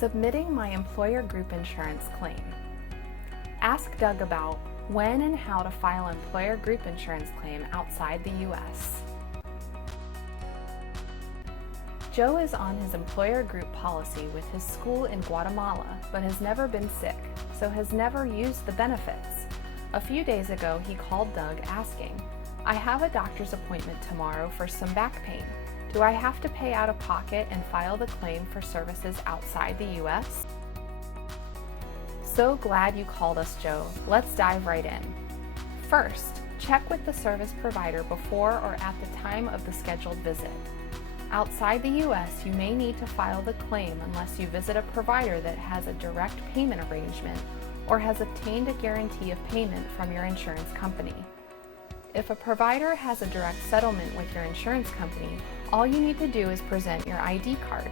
Submitting my employer group insurance claim. Ask Doug about when and how to file an employer group insurance claim outside the U.S. Joe is on his employer group policy with his school in Guatemala, but has never been sick, so has never used the benefits. A few days ago, he called Doug asking, "I have a doctor's appointment tomorrow for some back pain. Do I have to pay out of pocket and file the claim for services outside the U.S.? So glad you called us, Joe. Let's dive right in. First, check with the service provider before or at the time of the scheduled visit. Outside the U.S., you may need to file the claim unless you visit a provider that has a direct payment arrangement or has obtained a guarantee of payment from your insurance company. If a provider has a direct settlement with your insurance company, all you need to do is present your ID card.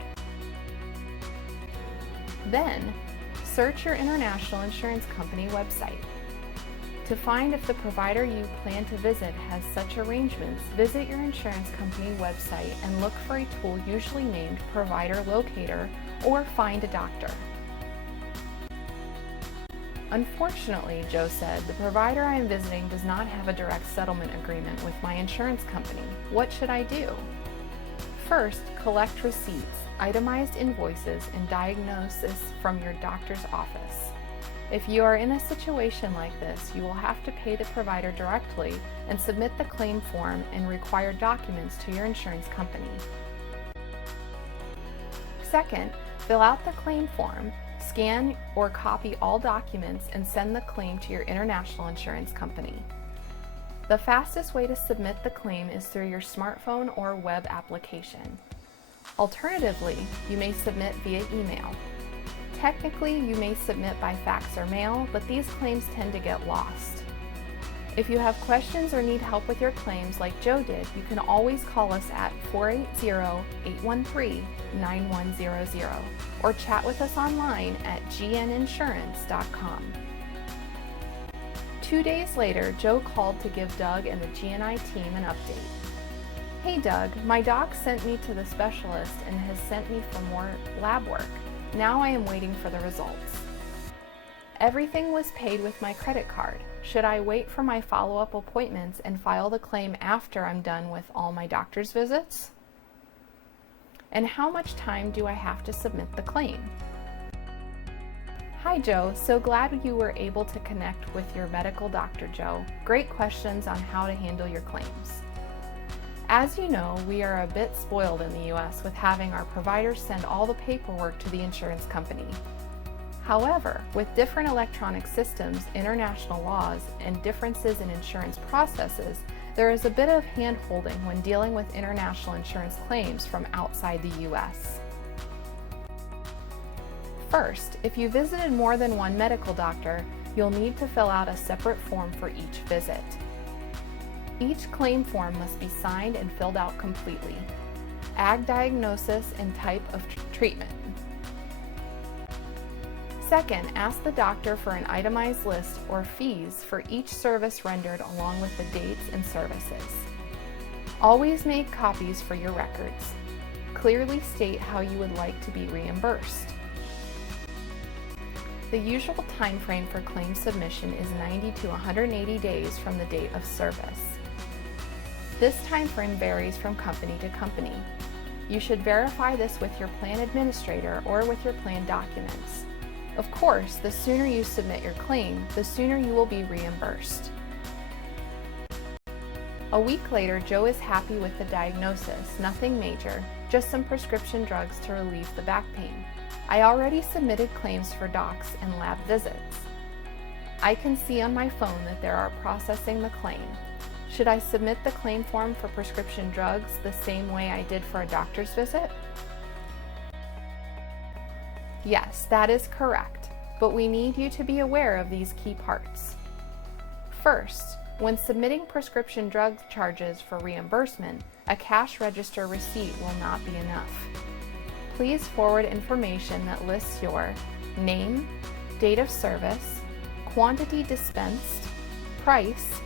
Then, search your international insurance company website. To find if the provider you plan to visit has such arrangements, visit your insurance company website and look for a tool usually named Provider Locator or Find a Doctor. Unfortunately, Joe said, the provider I am visiting does not have a direct settlement agreement with my insurance company. What should I do? First, collect receipts, itemized invoices, and diagnosis from your doctor's office. If you are in a situation like this, you will have to pay the provider directly and submit the claim form and required documents to your insurance company. Second, fill out the claim form, scan or copy all documents, and send the claim to your international insurance company. The fastest way to submit the claim is through your smartphone or web application. Alternatively, you may submit via email. Technically, you may submit by fax or mail, but these claims tend to get lost. If you have questions or need help with your claims like Joe did, you can always call us at 480-813-9100 or chat with us online at gninsurance.com. 2 days later, Joe called to give Doug and the GNI team an update. "Hey Doug, my doc sent me to the specialist and has sent me for more lab work. Now I am waiting for the results. Everything was paid with my credit card. Should I wait for my follow-up appointments and file the claim after I'm done with all my doctor's visits? And how much time do I have to submit the claim?" Hi Joe, so glad you were able to connect with your medical doctor, Joe. Great questions on how to handle your claims. As you know, we are a bit spoiled in the US with having our providers send all the paperwork to the insurance company. However, with different electronic systems, international laws, and differences in insurance processes, there is a bit of hand-holding when dealing with international insurance claims from outside the US. First, if you visited more than one medical doctor, you'll need to fill out a separate form for each visit. Each claim form must be signed and filled out completely. Add diagnosis and type of treatment. Second, ask the doctor for an itemized list or fees for each service rendered along with the dates and services. Always make copies for your records. Clearly state how you would like to be reimbursed. The usual time frame for claim submission is 90 to 180 days from the date of service. This time frame varies from company to company. You should verify this with your plan administrator or with your plan documents. Of course, the sooner you submit your claim, the sooner you will be reimbursed. A week later, Joe is happy with the diagnosis, nothing major, just some prescription drugs to relieve the back pain. I already submitted claims for docs and lab visits. I can see on my phone that they are processing the claim. Should I submit the claim form for prescription drugs the same way I did for a doctor's visit? Yes, that is correct, but we need you to be aware of these key parts. First, when submitting prescription drug charges for reimbursement, a cash register receipt will not be enough. Please forward information that lists your name, date of service, quantity dispensed, price,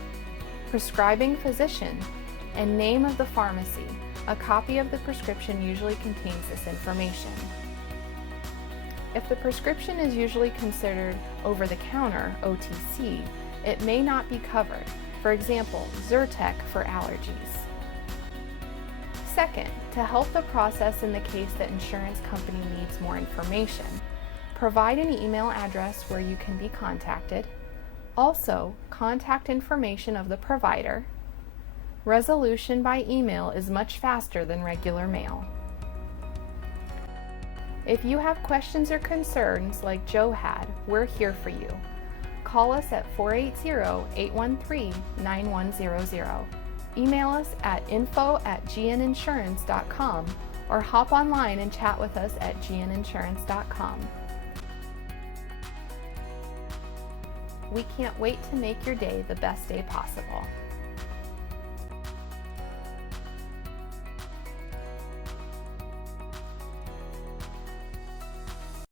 prescribing physician, and name of the pharmacy. A copy of the prescription usually contains this information. If the prescription is usually considered over-the-counter, OTC, it may not be covered. For example, Zyrtec for allergies. Second, to help the process in the case that insurance company needs more information, provide an email address where you can be contacted. Also, contact information of the provider. Resolution by email is much faster than regular mail. If you have questions or concerns like Joe had, we're here for you. Call us at 480-813-9100. Email us at info@gninsurance.com or hop online and chat with us at gninsurance.com. We can't wait to make your day the best day possible.